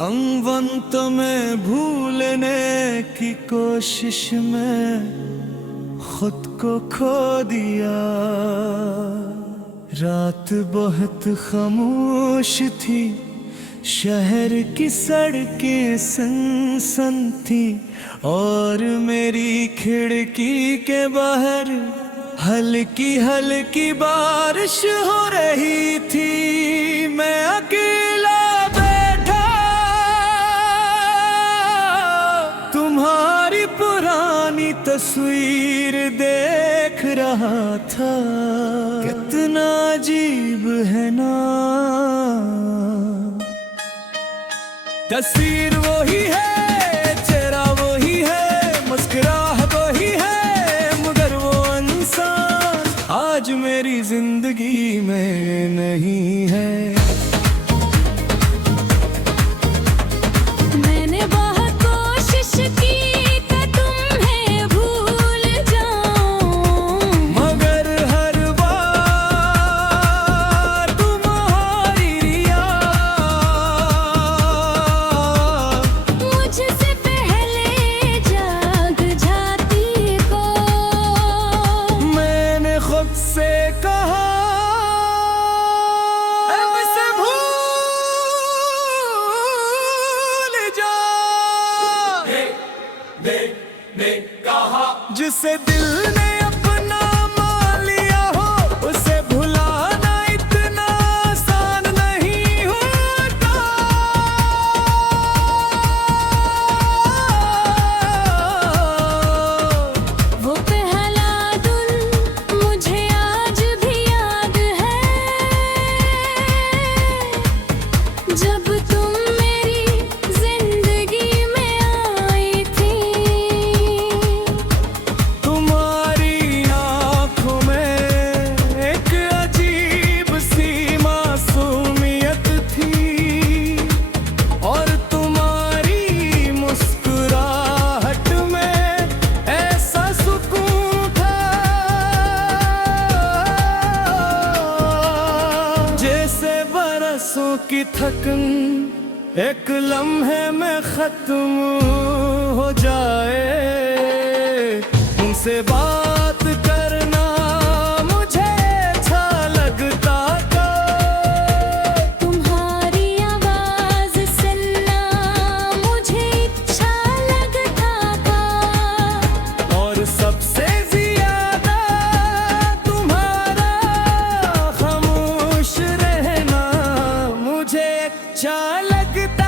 अंगवंत में भूलने की कोशिश में खुद को खो दिया। रात बहुत खामोश थी, शहर की सड़कें सनसन थी और मेरी खिड़की के बाहर हल्की हल्की बारिश हो रही थी। मैं अकेला बैठा तुम्हारी पुरानी तस्वीर देख रहा था। कितना अजीब है ना, तस्वीर वही है, चेहरा वही है, मुस्कुराहट वही है, मगर वो इंसान आज मेरी जिंदगी में नहीं है। मैंने बहुत कोशिश की कि तुम्हें भूल जाऊं, मगर हर बार तुम्हारी याद मुझसे पहले जाग जाती को। मैंने खुद से कहा अब से भूल जा। जिसे दिल ने अपना मान लिया हो उसे भुलाना इतना आसान नहीं होता। वो पहला दिन मुझे आज भी याद है, जब तुम मेरी जिंदगी में आई थी। तुम्हारी आंखों में एक अजीब सी मासूमियत थी और तुम्हारी मुस्कुराहट में ऐसा सुकून था जैसे बरसों की थकन एक लम्हे में खत्म हो जाए। उनसे बात करना मुझे अच्छा लगता था, तुम्हारी आवाज सुनना मुझे अच्छा लगता था, और सबसे ज्यादा तुम्हारा खामोश रहना मुझे अच्छा लगता